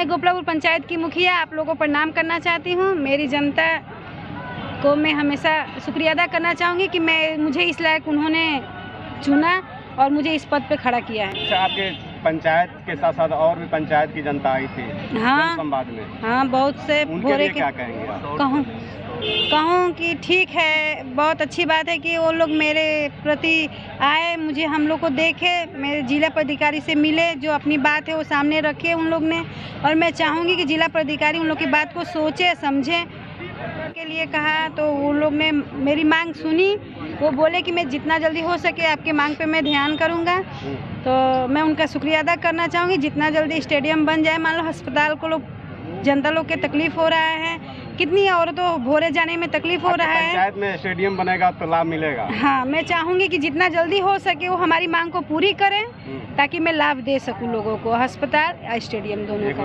मैं गोपलापुर पंचायत की मुखिया आप लोगों को प्रणाम करना चाहती हूँ। मेरी जनता को मैं हमेशा शुक्रिया अदा करना चाहूँगी कि मुझे इस लायक उन्होंने चुना और मुझे इस पद पे खड़ा किया है। अच्छा, आपके पंचायत के साथ साथ और भी पंचायत की जनता आई थी हाँ संवाद में? हाँ, बहुत से उनके क्या कहेंगे आप? कहूँ कि ठीक है, बहुत अच्छी बात है कि वो लोग मेरे प्रति आए, मुझे हम लोग को देखे, मेरे जिला पदाधिकारी से मिले, जो अपनी बात है वो सामने रखे उन लोग ने। और मैं चाहूँगी कि जिला पदाधिकारी उन लोग की बात को सोचे समझे के लिए कहा, तो उन लोग ने मेरी मांग सुनी। वो बोले कि मैं जितना जल्दी हो सके आपके मांग पे मैं ध्यान करूँगा। तो मैं उनका शुक्रिया अदा करना चाहूँगी। जितना जल्दी स्टेडियम बन जाए, मान लो अस्पताल को लोग जनता लोग के तकलीफ हो रहा है, कितनी औरतों भोरे जाने में तकलीफ हो रहा है। पंचायत में स्टेडियम बनेगा तो लाभ मिलेगा। हाँ, मैं चाहूँगी कि जितना जल्दी हो सके वो हमारी मांग को पूरी करें ताकि मैं लाभ दे सकूं लोगों को, अस्पताल या स्टेडियम दोनों का।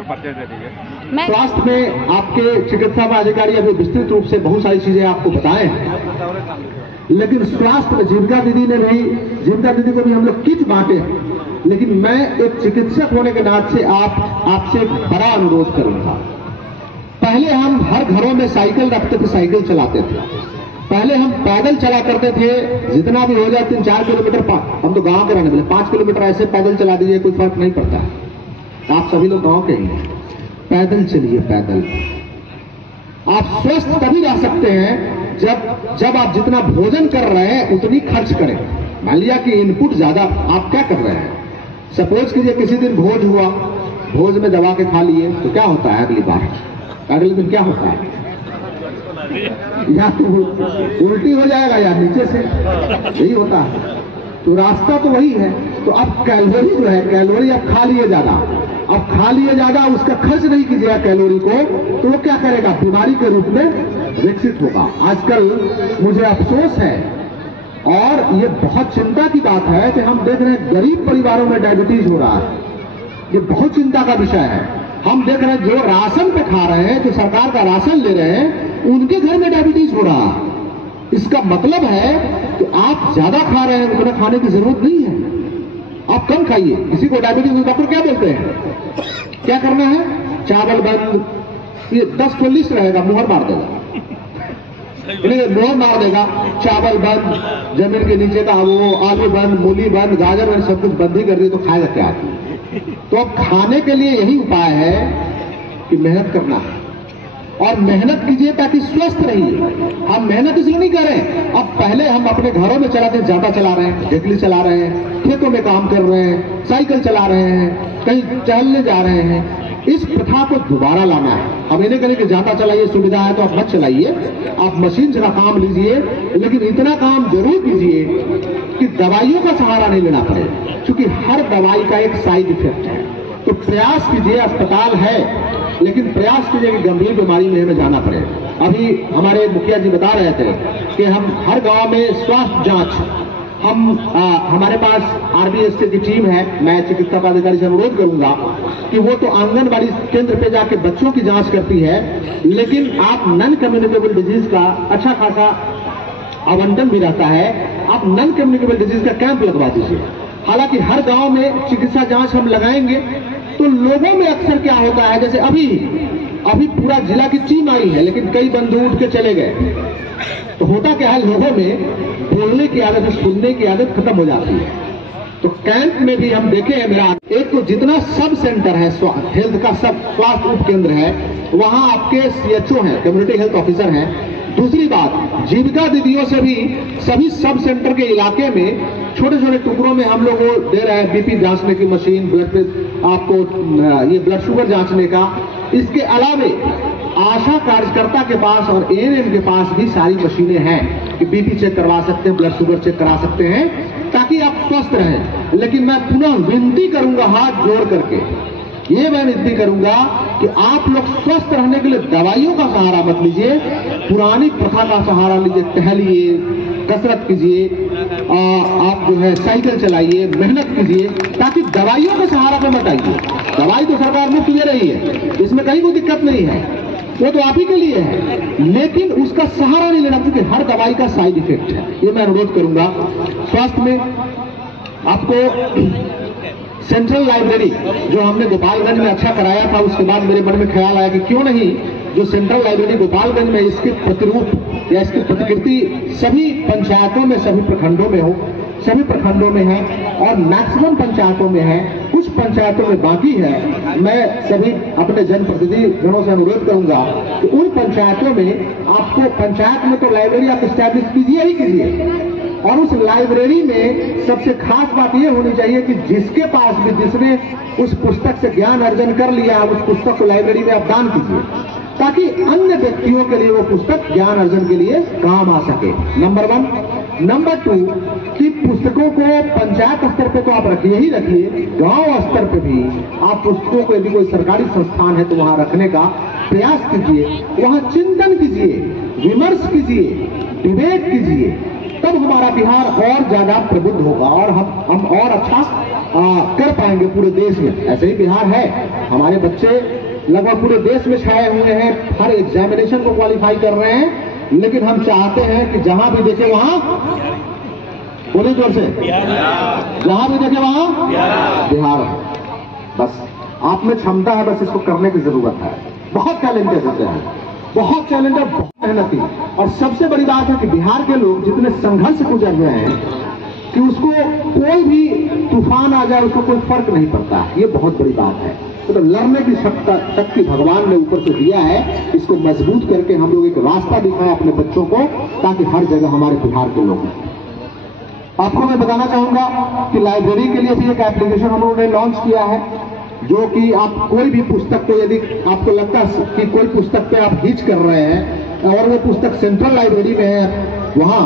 मैं स्वास्थ्य में आपके चिकित्सा अधिकारी अभी विस्तृत रूप से बहुत सारी चीजें आपको बताए हैं, लेकिन स्वास्थ्य में जीविका दीदी को भी हम लोग किट बांटे, लेकिन मैं एक चिकित्सक होने के नाते आपसे एक बड़ा अनुरोध करूंगा। पहले हम हर घरों में साइकिल रखते थे, साइकिल चलाते थे। पहले हम पैदल चला करते थे, जितना भी हो जाए 3-4 किलोमीटर, हम तो गांव के रहने वाले, 5 किलोमीटर ऐसे पैदल चला दीजिए, कोई फर्क नहीं पड़ता है। आप सभी लोग गांव के ही हैं, पैदल चलिए। पैदल आप स्वस्थ तभी रह सकते हैं जब आप जितना भोजन कर रहे हैं उतनी खर्च करें। मान लिया कि इनपुट ज्यादा, आप क्या कर रहे हैं? सपोज कीजिए किसी दिन भोज हुआ, भोज में दबा के खा लिए, तो क्या होता है अगली बार? अगले दिन क्या होता है? या तो उल्टी हो जाएगा या नीचे से, यही होता है। तो रास्ता तो वही है। तो अब कैलोरी जो है, कैलोरी अब खा लिए ज्यादा, अब खा लिए ज्यादा, उसका खर्च नहीं कीजिएगा कैलोरी को, तो वो क्या करेगा? बीमारी के रूप में विकसित होगा। आजकल मुझे अफसोस है और ये बहुत चिंता की बात है कि हम देख रहे हैं गरीब परिवारों में डायबिटीज हो रहा है। ये बहुत चिंता का विषय है। हम देख रहे हैं जो राशन पे खा रहे हैं, जो सरकार का राशन ले रहे हैं, उनके घर में डायबिटीज हो रहा है। इसका मतलब है कि आप ज्यादा खा रहे हैं, उतना खाने की जरूरत नहीं है, आप कम खाइए। किसी को डायबिटीज, डॉक्टर क्या बोलते हैं? क्या करना है? चावल बंद, ये 10 को लिस्ट रहेगा, मुहर मार देगा, मोहर मार देगा। चावल बंद, जमीन के नीचे का वो आलू बंद, मूली बंद, गाजर बंद, सब कुछ बंद ही कर दिए, तो खाएगा क्या आदमी? तो अब खाने के लिए यही उपाय है कि मेहनत करना है, और मेहनत कीजिए ताकि स्वस्थ रहिए। हम मेहनत इसलिए नहीं कर रहे हैं, अब पहले हम अपने घरों में चलाते, ज्यादा चला रहे हैं, ढेकली चला रहे हैं, खेतों में काम कर रहे हैं, साइकिल चला रहे हैं, कहीं टहलने जा रहे हैं। इस प्रथा को दोबारा लाना है। अब इन्हें करें कि ज्यादा चलाइए, सुविधा है तो आप मत चलाइए, आप मशीन से काम लीजिए, लेकिन इतना काम जरूर कीजिए कि दवाइयों का सहारा नहीं लेना पड़े, क्योंकि हर दवाई का एक साइड इफेक्ट है। तो प्रयास कीजिए, अस्पताल है, लेकिन प्रयास कीजिए कि गंभीर बीमारी में हमें जाना पड़े। अभी हमारे मुखिया जी बता रहे थे कि हम हर गांव में स्वास्थ्य जांच, हमारे पास RBST की टीम है। मैं चिकित्सा पदाधिकारी से अनुरोध करूंगा कि वो तो आंगनबाड़ी केंद्र पे जाके बच्चों की जांच करती है, लेकिन आप नॉन कम्युनिकेबल डिजीज का अच्छा खासा आवंटन भी रहता है, आप नॉन कम्युनिकेबल डिजीज का कैंप लगवा दीजिए। हालांकि हर गांव में चिकित्सा जांच हम लगाएंगे तो लोगों में अक्सर क्या होता है, जैसे अभी पूरा जिला की टीम आई है, लेकिन कई बंधु उठ के चले गए, तो होता क्या है, लोगों में बोलने की आदत, सुनने की आदत खत्म हो जाती है। तो कैंप में भी हम देखे हैं, मेरा एक तो जितना सब सेंटर है हेल्थ का, सब स्वास्थ्य उप केंद्र है, वहां आपके CHO हैं, कम्युनिटी हेल्थ ऑफिसर हैं। दूसरी बात, जीविका दीदियों से भी सभी सब सेंटर के इलाके में छोटे छोटे टुकड़ों में हम लोग वो दे रहे हैं, BP जांचने की मशीन, आपको ये ब्लड शुगर जांचने का। इसके अलावे आशा कार्यकर्ता के पास और ANM के पास भी सारी मशीनें हैं कि BP चेक करवा सकते हैं, ब्लड शुगर चेक करा सकते हैं, ताकि आप स्वस्थ रहें। लेकिन मैं पुनः विनती करूंगा, हाथ जोड़ करके ये मैं विनती करूंगा कि आप लोग स्वस्थ रहने के लिए दवाइयों का सहारा मत लीजिए, पुरानी प्रथा का सहारा लीजिए, टहलिए, कसरत कीजिए, आप जो है साइकिल चलाइए, मेहनत कीजिए, ताकि दवाइयों के सहारा पे मत आइए। दवाई तो सरकार मुफ्त दे रही है, इसमें कहीं कोई दिक्कत नहीं है, वो तो आप ही के लिए है, लेकिन उसका सहारा नहीं लेना, क्योंकि हर दवाई का साइड इफेक्ट है। ये मैं अनुरोध करूंगा। स्वास्थ्य में आपको सेंट्रल लाइब्रेरी जो हमने गोपालगंज में अच्छा कराया था, उसके बाद मेरे मन में ख्याल आया कि क्यों नहीं जो सेंट्रल लाइब्रेरी गोपालगंज में इसकी प्रतिरूप या इसकी प्रतिकृति सभी पंचायतों में, सभी प्रखंडों में हो। सभी प्रखंडों में है और मैक्सिमम पंचायतों में है, कुछ पंचायतों में बाकी है। मैं सभी अपने जनप्रतिनिधि गणों से अनुरोध करूंगा कि उन पंचायतों में आपको, पंचायत में तो लाइब्रेरी आप स्टैब्लिश कीजिए ही कीजिए, और उस लाइब्रेरी में सबसे खास बात यह होनी चाहिए कि जिसके पास भी, जिसने उस पुस्तक से ज्ञान अर्जन कर लिया, उस पुस्तक को लाइब्रेरी में आप दान कीजिए, ताकि अन्य व्यक्तियों के लिए वो पुस्तक ज्ञान अर्जन के लिए काम आ सके। नंबर 1। नंबर 2 कि पुस्तकों को पंचायत स्तर पे तो आप रखिए ही रखिए, गांव स्तर पे भी आप पुस्तकों को, यदि कोई सरकारी संस्थान है तो वहां रखने का प्रयास कीजिए, वहां चिंतन कीजिए, विमर्श कीजिए, डिबेट कीजिए, तब हमारा बिहार और ज्यादा प्रबुद्ध होगा और हम और अच्छा कर पाएंगे पूरे देश में। ऐसे ही बिहार है, हमारे बच्चे लगभग पूरे देश में छाए हुए हैं, हर एग्जामिनेशन को क्वालिफाई कर रहे हैं, लेकिन हम चाहते हैं कि जहां भी देखे वहां, बोले जोर से, जहां भी देखे वहां बिहार। बस आप में क्षमता है, बस इसको करने की जरूरत है। बहुत टैलेंटेड होते हैं, बहुत टैलेंटेड, बहुत मेहनती, और सबसे बड़ी बात है कि बिहार के लोग जितने संघर्ष गुजर रहे हैं कि उसको कोई भी तूफान आ जाए उसको कोई फर्क नहीं पड़ता है। ये बहुत बड़ी बात है। तो लड़ने की शक्ति भगवान ने ऊपर से दिया है, इसको मजबूत करके हम लोग एक रास्ता दिखाएं अपने बच्चों को, ताकि हर जगह हमारे बिहार के लोग। आपको मैं बताना चाहूंगा कि लाइब्रेरी के लिए भी एक एप्लीकेशन हम लोगों ने लॉन्च किया है, जो कि आप कोई भी पुस्तक को, यदि आपको लगता है कि कोई पुस्तक पे आप हिच कर रहे हैं और वो पुस्तक सेंट्रल लाइब्रेरी में है, वहां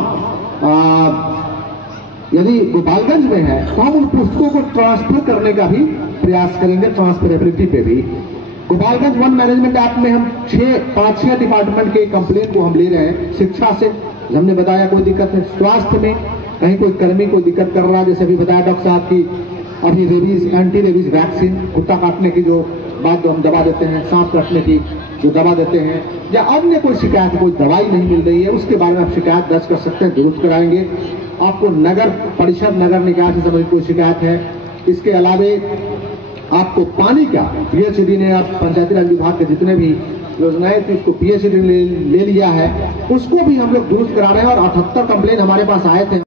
यदि गोपालगंज में है, तो हम उन पुस्तकों को ट्रांसफर करने का भी प्रयास करेंगे, ट्रांसफरेबिलिटी पे भी। गोपालगंज वन मैनेजमेंट ऐप में हम 5-6 डिपार्टमेंट के कंप्लेंट को हम ले रहे हैं। शिक्षा से हमने बताया कोई दिक्कत है, स्वास्थ्य में कहीं कोई कर्मी कोई दिक्कत कर रहा है, जैसे अभी बताया डॉक्टर साहब की अभी रेबीज, एंटी रेबीज वैक्सीन, कुत्ता काटने की जो बात जो हम दवा देते हैं, सांप काटने की जो दवा देते हैं, या अन्य कोई शिकायत, कोई दवाई नहीं मिल रही है, उसके बारे में आप शिकायत दर्ज कर सकते हैं, दुरुस्त कराएंगे। आपको नगर परिषद, नगर निकाय से संबंधित कोई शिकायत है, इसके अलावे आपको पानी का पीएचडी ने, आप पंचायती राज विभाग के जितने भी योजनाएं थी उसको पीएचडी ले लिया है, उसको भी हम लोग दुरुस्त करा रहे हैं। और 78 कंप्लेन हमारे पास आए थे।